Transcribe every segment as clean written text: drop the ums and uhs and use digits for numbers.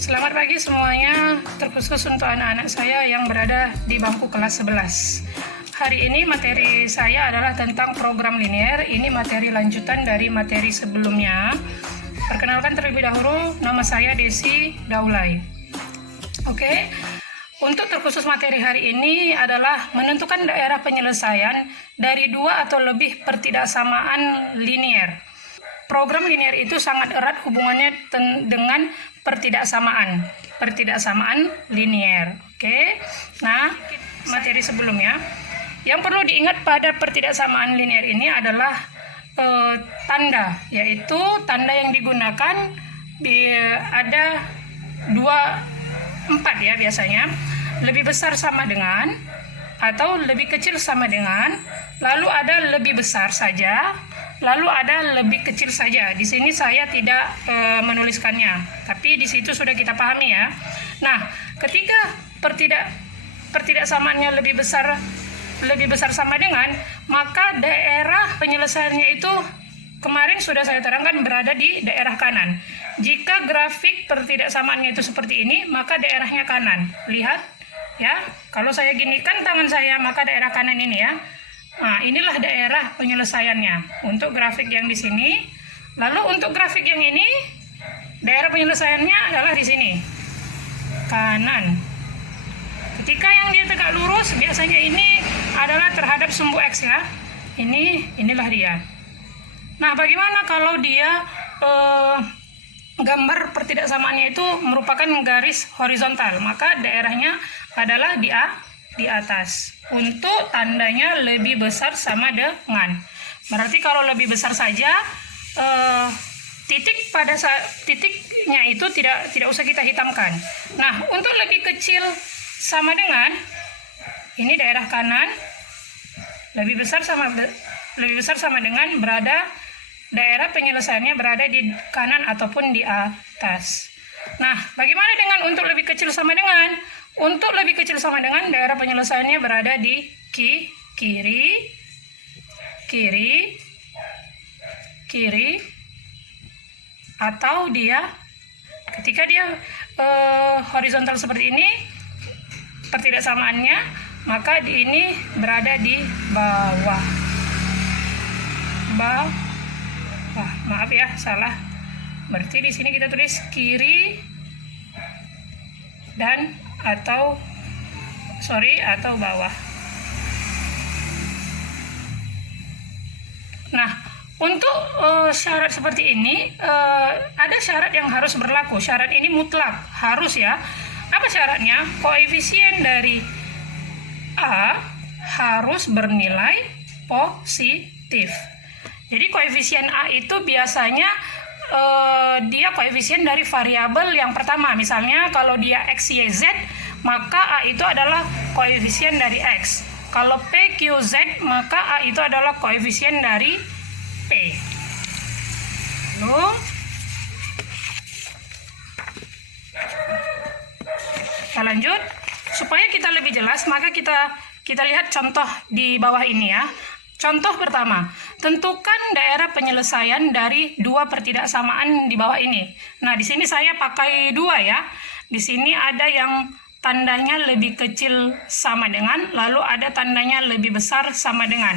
Selamat pagi semuanya, terkhusus untuk anak-anak saya yang berada di bangku kelas 11. Hari ini materi saya adalah tentang program linear. Ini materi lanjutan dari materi sebelumnya. Perkenalkan terlebih dahulu, nama saya Desi Daulay. Oke, untuk terkhusus materi hari ini adalah menentukan daerah penyelesaian dari dua atau lebih pertidaksamaan linear. Program linear itu sangat erat hubungannya dengan pertidaksamaan linear. Oke. Nah, materi sebelumnya yang perlu diingat pada pertidaksamaan linear ini adalah tanda, yaitu tanda yang digunakan ada 4 ya biasanya. Lebih besar sama dengan, atau lebih kecil sama dengan, lalu ada lebih besar saja, lalu ada lebih kecil saja. Di sini saya tidak menuliskannya, tapi di situ sudah kita pahami ya. Nah, ketika pertidaksamaannya lebih besar sama dengan, maka daerah penyelesaiannya itu kemarin sudah saya terangkan berada di daerah kanan. Jika grafik pertidaksamaannya itu seperti ini, maka daerahnya kanan. Lihat ya, kalau saya ginikan tangan saya, maka daerah kanan ini ya. Nah, inilah daerah penyelesaiannya untuk grafik yang di sini. Lalu untuk grafik yang ini, daerah penyelesaiannya adalah di sini, kanan. Ketika yang dia tegak lurus, biasanya ini adalah terhadap sumbu X ya. Inilah dia. Nah, bagaimana kalau dia gambar pertidaksamaannya itu merupakan garis horizontal? Maka daerahnya adalah di atas. Untuk tandanya lebih besar sama dengan. Berarti kalau lebih besar saja, titiknya itu tidak usah kita hitamkan. Nah, untuk lebih kecil sama dengan, ini daerah kanan, lebih besar sama dengan berada, daerah penyelesaiannya berada di kanan ataupun di atas. Nah, bagaimana dengan untuk lebih kecil sama dengan? Untuk lebih kecil sama dengan, daerah penyelesaiannya berada di kiri, atau ketika dia horizontal seperti ini pertidaksamaannya, maka ini berada di bawah. Maaf ya, salah. Berarti di sini kita tulis kiri dan atau bawah. Nah, untuk syarat seperti ini ada syarat yang harus berlaku. Syarat ini mutlak, harus ya. Apa syaratnya? Koefisien dari A harus bernilai positif. Jadi koefisien A itu biasanya dia koefisien dari variabel yang pertama. Misalnya kalau dia X, Y, Z, maka A itu adalah koefisien dari X. Kalau P, Q, Z, maka A itu adalah koefisien dari P. Lalu kita lanjut. Supaya kita lebih jelas, maka kita lihat contoh di bawah ini ya. Contoh pertama, tentukan daerah penyelesaian dari dua pertidaksamaan di bawah ini. Nah, di sini saya pakai 2 ya. Di sini ada yang tandanya lebih kecil sama dengan, lalu ada tandanya lebih besar sama dengan.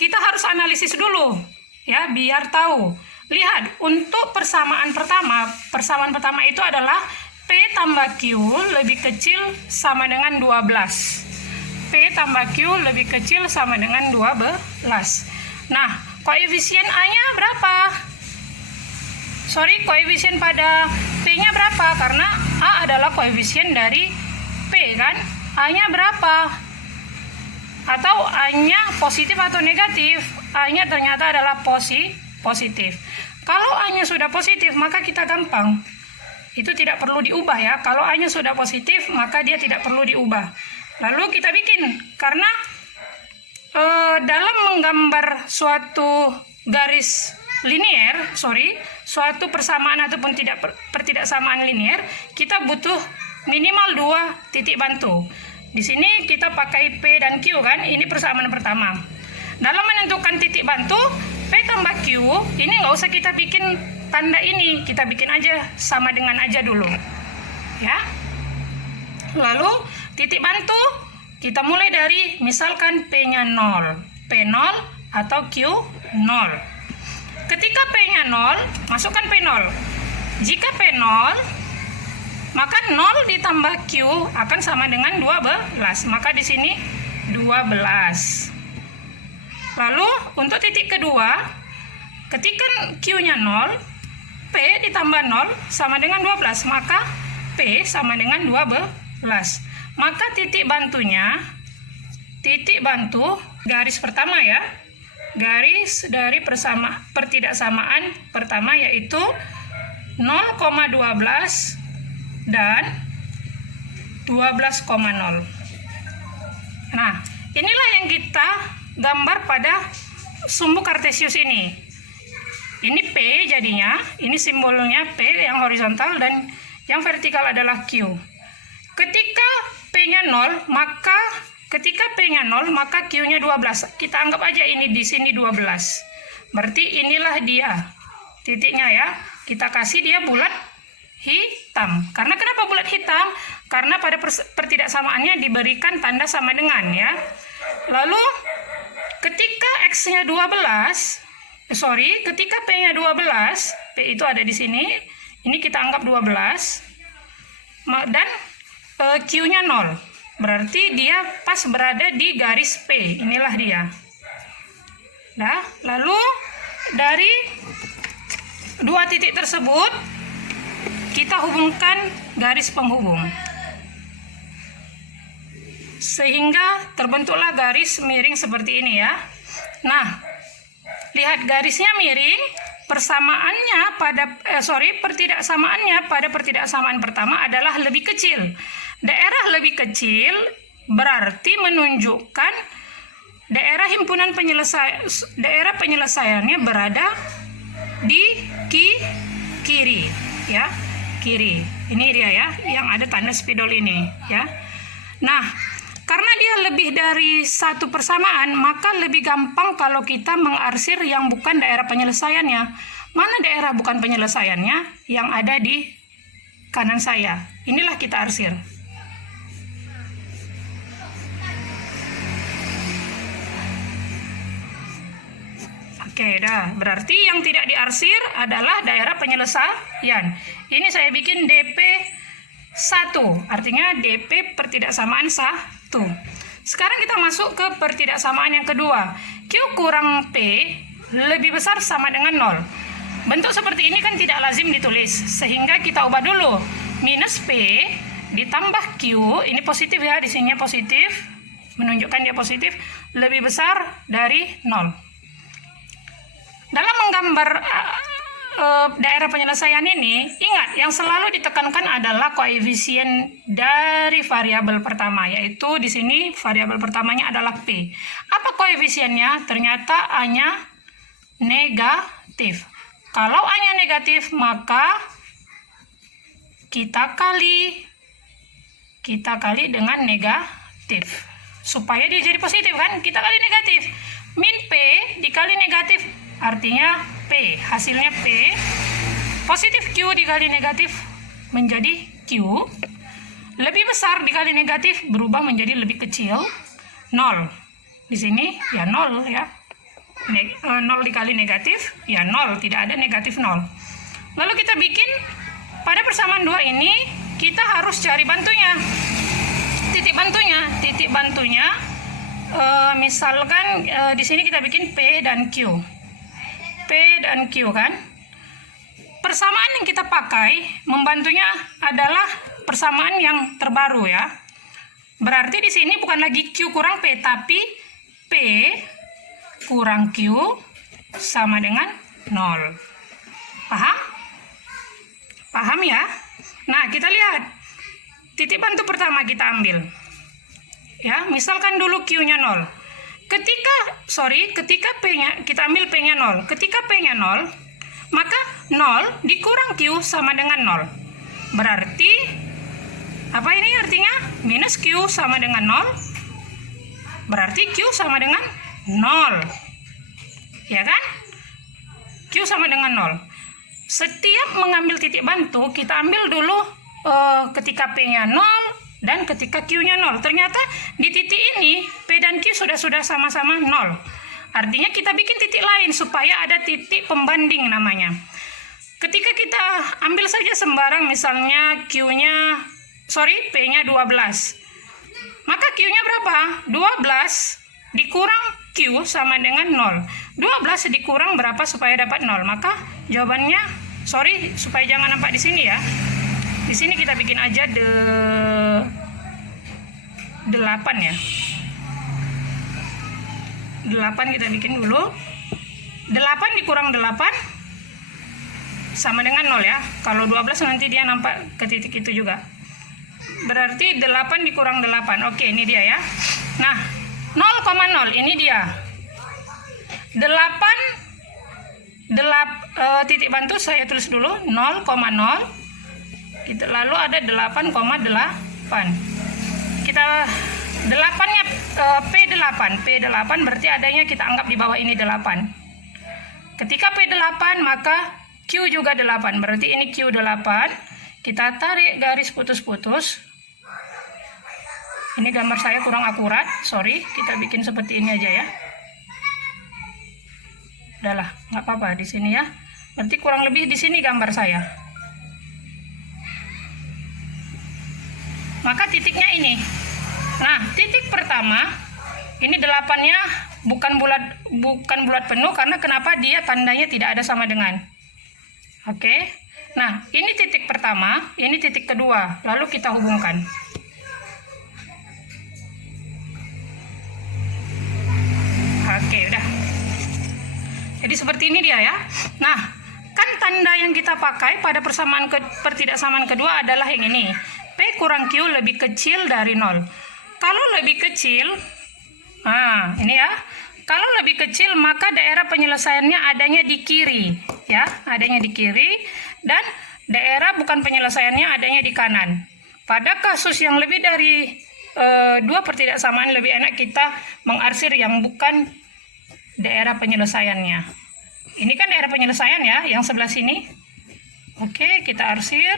Kita harus analisis dulu ya, biar tahu. Lihat, untuk persamaan pertama itu adalah P tambah Q lebih kecil sama dengan 12. P tambah Q lebih kecil sama dengan 12. Nah, koefisien A-nya berapa? Koefisien pada P-nya berapa? Karena A adalah koefisien dari P kan? A-nya berapa? Atau A-nya positif atau negatif? A-nya ternyata adalah positif. Kalau A-nya sudah positif, maka kita gampang. Itu tidak perlu diubah ya. Kalau A-nya sudah positif, maka dia tidak perlu diubah. Lalu kita bikin, karena dalam menggambar suatu garis linear, suatu persamaan ataupun pertidaksamaan linear, kita butuh minimal 2 titik bantu. Di sini kita pakai P dan Q kan, ini persamaan pertama. Dalam menentukan titik bantu, P tambah Q, ini nggak usah kita bikin tanda ini, kita bikin aja sama dengan aja dulu. ya. Lalu titik bantu kita mulai dari misalkan P-nya 0, P0 atau Q0. Ketika P-nya 0, masukkan P0. Jika P0, maka 0 ditambah Q akan sama dengan 12. Maka di sini 12. Lalu untuk titik kedua, ketika Q-nya 0, P ditambah 0 sama dengan 12, maka P sama dengan 12. Maka titik bantu garis pertama ya, garis dari pertidaksamaan pertama yaitu 0,12 dan 12,0. Nah, inilah yang kita gambar pada sumbu kartesius ini. Ini P jadinya, ini simbolnya P yang horizontal dan yang vertikal adalah Q. Ketika P-nya 0, maka Q-nya 12. Kita anggap aja ini di sini 12. Berarti inilah dia titiknya ya. Kita kasih dia bulat hitam. Karena kenapa bulat hitam? Karena pada pertidaksamaannya diberikan tanda sama dengan ya. Lalu ketika X-nya 12, ketika P-nya 12, P itu ada di sini, ini kita anggap 12, dan Q-nya 0, berarti dia pas berada di garis P, inilah dia. Nah, lalu dari dua titik tersebut, kita hubungkan garis penghubung. Sehingga terbentuklah garis miring seperti ini ya. Nah, lihat garisnya miring, pertidaksamaannya pada pertidaksamaan pertama adalah lebih kecil. Daerah lebih kecil berarti menunjukkan daerah penyelesaiannya berada di kiri ya, kiri. Ini dia ya, yang ada tanda spidol ini ya. Nah, karena dia lebih dari satu persamaan, maka lebih gampang kalau kita mengarsir yang bukan daerah penyelesaiannya. Mana daerah bukan penyelesaiannya? Yang ada di kanan saya. Inilah kita arsir. Oke, dah. Berarti yang tidak diarsir adalah daerah penyelesaian. Ini saya bikin DP 1, artinya DP pertidaksamaan 1. Sekarang kita masuk ke pertidaksamaan yang kedua. Q kurang P lebih besar sama dengan 0. Bentuk seperti ini kan tidak lazim ditulis, sehingga kita ubah dulu. Minus P ditambah Q, ini positif ya, di sini positif, menunjukkan dia positif, lebih besar dari 0. Dalam menggambar daerah penyelesaian ini, ingat yang selalu ditekankan adalah koefisien dari variabel pertama, yaitu di sini variabel pertamanya adalah P. Apa koefisiennya? Ternyata A-nya negatif. Kalau A-nya negatif, maka kita kali dengan negatif. Supaya dia jadi positif kan? Kita kali negatif. Min P dikali negatif artinya P, hasilnya P, positif Q dikali negatif menjadi Q, lebih besar dikali negatif berubah menjadi lebih kecil, 0. Di sini ya 0 ya, 0 dikali negatif ya 0, tidak ada negatif 0. Lalu kita bikin pada persamaan 2 ini, kita harus cari bantunya, titik bantunya, misalkan di sini kita bikin P dan Q kan. Persamaan yang kita pakai membantunya adalah persamaan yang terbaru ya. Berarti di sini bukan lagi Q kurang P, tapi P kurang Q sama dengan 0. Paham? Paham ya? Nah, kita lihat. Titik bantu pertama kita ambil. Ya, misalkan dulu Q-nya 0. Ketika P-nya, kita ambil P-nya 0. Ketika P-nya 0, maka 0 dikurang Q sama dengan 0. Berarti, apa ini artinya? Minus Q sama dengan 0. Berarti Q sama dengan 0. Ya kan? Q sama dengan 0. Setiap mengambil titik bantu, kita ambil dulu ketika P-nya 0 dan ketika Q-nya 0. Ternyata di titik ini P dan Q sudah sama-sama 0. Artinya kita bikin titik lain supaya ada titik pembanding namanya. Ketika kita ambil saja sembarang, misalnya P-nya 12. Maka Q-nya berapa? 12 dikurang Q sama dengan 0. 12 dikurang berapa supaya dapat 0? Maka jawabannya, supaya jangan nampak di sini ya. Di sini kita bikin aja 8 ya. 8 kita bikin dulu. 8 dikurang 8 sama dengan 0 ya. Kalau 12 nanti dia nampak ke titik itu juga. Berarti 8 dikurang 8. Oke, ini dia ya. Nah, 0,0 ini dia. 8 titik bantu saya tulis dulu 0,0. Lalu ada 8,8. Kita 8-nya P8 berarti adanya kita anggap di bawah ini 8. Ketika P8 maka Q juga 8, berarti ini Q8. Kita tarik garis putus-putus. Ini gambar saya kurang akurat, kita bikin seperti ini aja ya. Udahlah, nggak apa-apa di sini ya. Berarti kurang lebih di sini gambar saya. Maka titiknya ini. Nah, titik pertama ini 8-nya bukan bulat penuh, karena kenapa? Dia tandanya tidak ada sama dengan. Oke. Nah, ini titik pertama, ini titik kedua, lalu kita hubungkan. Oke, udah. Jadi seperti ini dia ya. Nah, kan tanda yang kita pakai pada pertidaksamaan kedua adalah yang ini. P kurang Q lebih kecil dari 0. Kalau lebih kecil, nah ini ya. Kalau lebih kecil maka daerah penyelesaiannya adanya di kiri, ya, adanya di kiri, dan daerah bukan penyelesaiannya adanya di kanan. Pada kasus yang lebih dari 2 pertidaksamaan lebih enak kita mengarsir yang bukan daerah penyelesaiannya. Ini kan daerah penyelesaian ya, yang sebelah sini. Oke, kita arsir.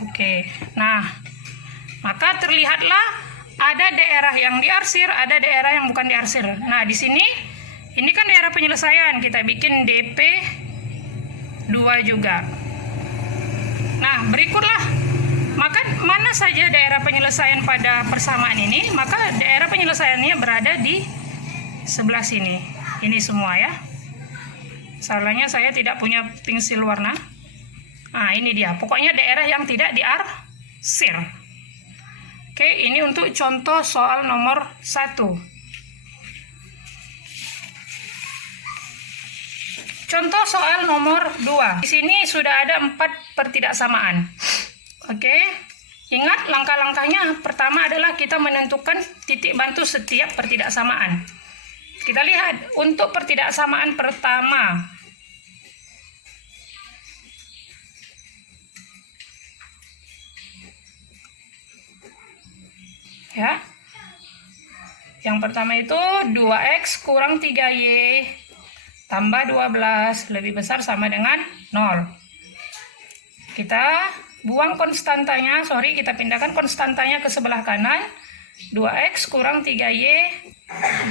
Oke, nah maka terlihatlah ada daerah yang diarsir, ada daerah yang bukan diarsir. Nah di sini, ini kan daerah penyelesaian, kita bikin DP 2 juga. Nah berikutlah, maka mana saja daerah penyelesaian pada persamaan ini, maka daerah penyelesaiannya berada di sebelah sini. Ini semua ya. Salahnya saya tidak punya pensil warna. Nah ini dia, pokoknya daerah yang tidak diarsir. Oke, ini untuk contoh soal nomor 1. Contoh soal nomor 2. Di sini sudah ada 4 pertidaksamaan. Oke, ingat langkah-langkahnya. Pertama adalah kita menentukan titik bantu setiap pertidaksamaan. Kita lihat untuk pertidaksamaan pertama. Ya, yang pertama itu 2x kurang 3y tambah 12 lebih besar sama dengan 0. Kita buang konstantanya, kita pindahkan konstantanya ke sebelah kanan. 2x kurang 3y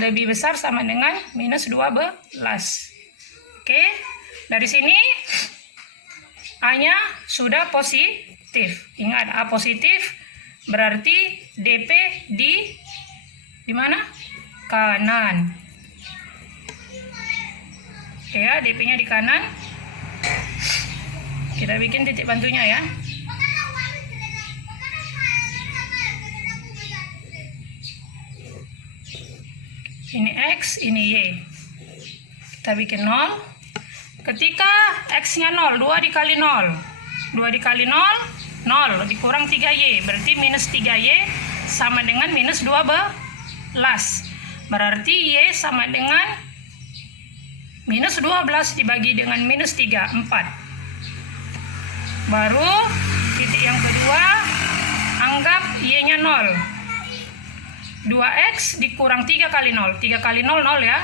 lebih besar sama dengan minus 12. Oke, dari sini A-nya sudah positif. Ingat, A positif berarti DP di mana? Kanan. Ya, DP-nya di kanan. Kita bikin titik bantunya ya. Ini X, ini Y. Kita bikin 0. Ketika X-nya 0, 2 dikali 0. 2 dikali 0, 0 dikurang 3Y, berarti minus 3Y sama dengan minus 12. Berarti Y sama dengan minus 12 dibagi dengan minus 3, 4. Baru titik yang kedua, anggap Y-nya 0. 2X dikurang 3 kali 0. 3 kali 0, 0 ya.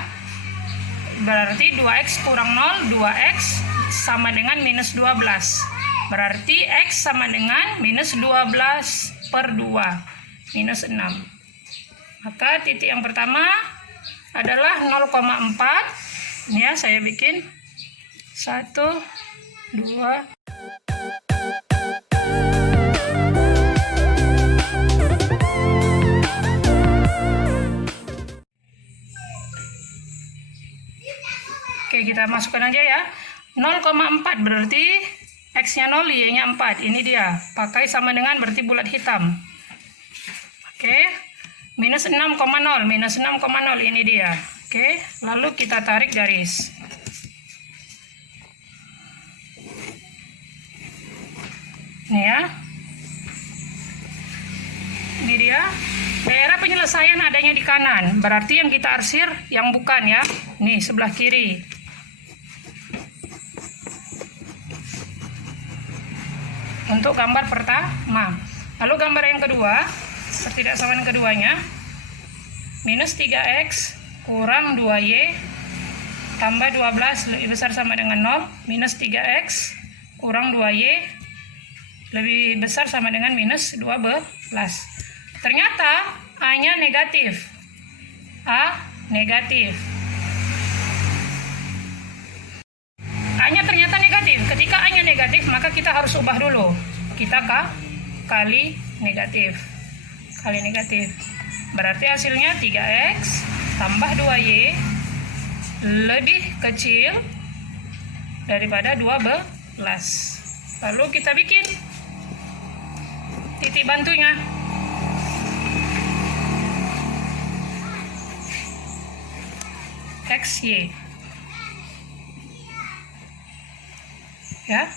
Berarti 2X kurang 0, 2X sama dengan minus 12. Berarti X sama dengan minus 12/2, minus 6. Maka titik yang pertama adalah 0,4. Ini ya, saya bikin 1, 2. Oke, kita masukkan aja ya. 0,4 berarti X-nya 0, Y-nya 4. Ini dia. Pakai sama dengan berarti bulat hitam. Oke. Minus 6,0. Minus 6,0. Ini dia. Oke. Lalu kita tarik garis. Ini ya. Ini dia. Daerah penyelesaian adanya di kanan. Berarti yang kita arsir yang bukan ya. Nih, sebelah kiri. Untuk gambar pertama. Lalu gambar yang kedua, pertidaksamaan keduanya, minus 3X kurang 2Y tambah 12 lebih besar sama dengan 0, minus 3X kurang 2Y lebih besar sama dengan minus 12. Ternyata A-nya negatif. A negatif. A-nya ternyata negatif. Ketika A-nya negatif, maka kita harus ubah dulu. Kita kali negatif. Kali negatif. Berarti hasilnya 3X tambah 2Y lebih kecil daripada 12. Lalu kita bikin titik bantunya. X, Y. Ya,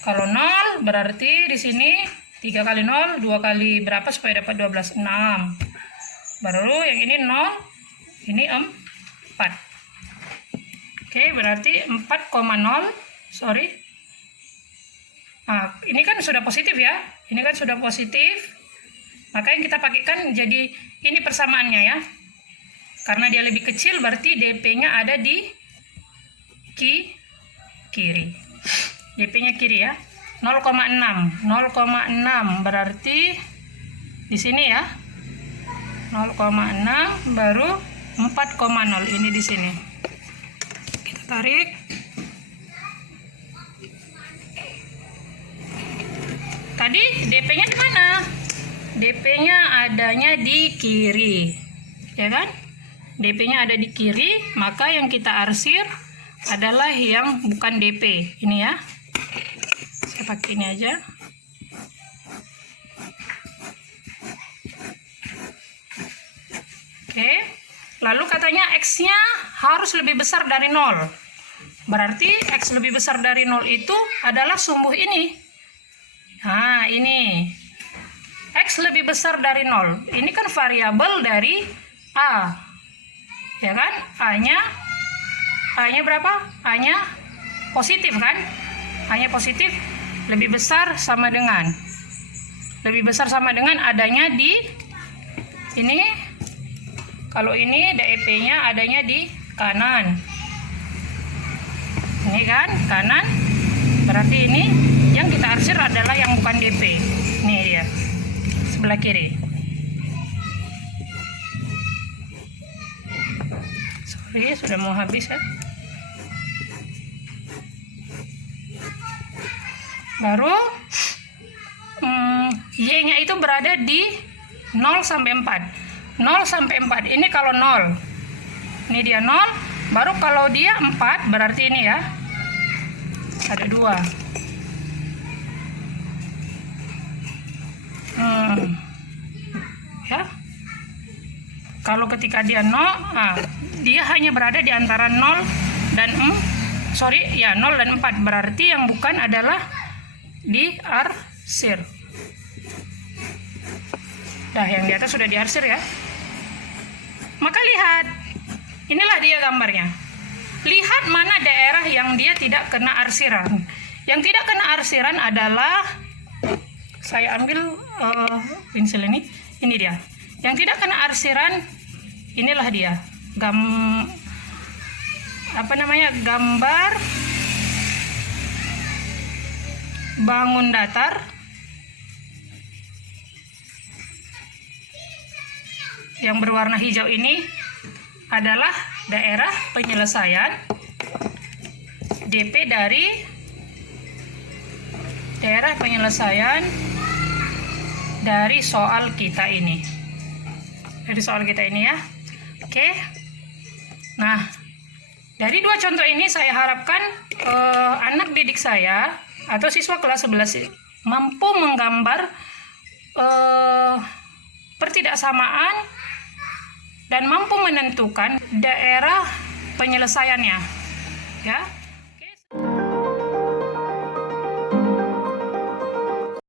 kalau 0 berarti di sini 3 kali 0, 2 kali berapa supaya dapat 12? 6. Baru yang ini 0, ini 4. Oke, berarti 4,0, sorry. Nah, ini kan sudah positif ya. Ini kan sudah positif. Maka yang kita pakaikan jadi ini persamaannya ya. Karena dia lebih kecil berarti DP-nya ada di kiri. DP-nya kiri ya. 0,6. 0,6 berarti di sini ya. 0,6 baru 4,0 ini di sini. Kita tarik. Tadi DP-nya di mana? DP-nya adanya di kiri. Ya kan? DP-nya ada di kiri, maka yang kita arsir adalah yang bukan DP. Ini ya. Saya pakai ini aja. Oke. Lalu katanya X-nya harus lebih besar dari 0. Berarti X lebih besar dari 0 itu adalah sumbu ini. Nah, ini. X lebih besar dari 0. Ini kan variabel dari A. Ya kan? A-nya berapa? A-nya positif kan? A-nya positif lebih besar sama dengan adanya di ini. Kalau ini DEP-nya adanya di kanan. Ini kan kanan. Berarti ini yang kita arsir adalah yang bukan DP. Ini dia. Sebelah kiri. Sorry, sudah mau habis ya. Baru Y-nya itu berada di 0 sampai 4. 0 sampai 4. Ini kalau 0. Ini dia 0. Baru kalau dia 4 berarti ini ya. Ada 2. Ya. Kalau ketika dia 0, dia hanya berada di antara 0 dan 0 dan 4. Berarti yang bukan adalah diarsir. Dah, yang di atas sudah diarsir ya. Maka lihat, inilah dia gambarnya. Lihat mana daerah yang dia tidak kena arsiran. Yang tidak kena arsiran adalah, saya ambil pensil ini dia. Yang tidak kena arsiran, inilah dia. bangun datar yang berwarna hijau ini adalah daerah penyelesaian DP dari daerah penyelesaian dari soal kita ini. Ya. Oke. Nah, dari dua contoh ini saya harapkan anak didik saya atau siswa kelas 11 mampu menggambar pertidaksamaan dan mampu menentukan daerah penyelesaiannya. Ya.